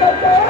Brasil!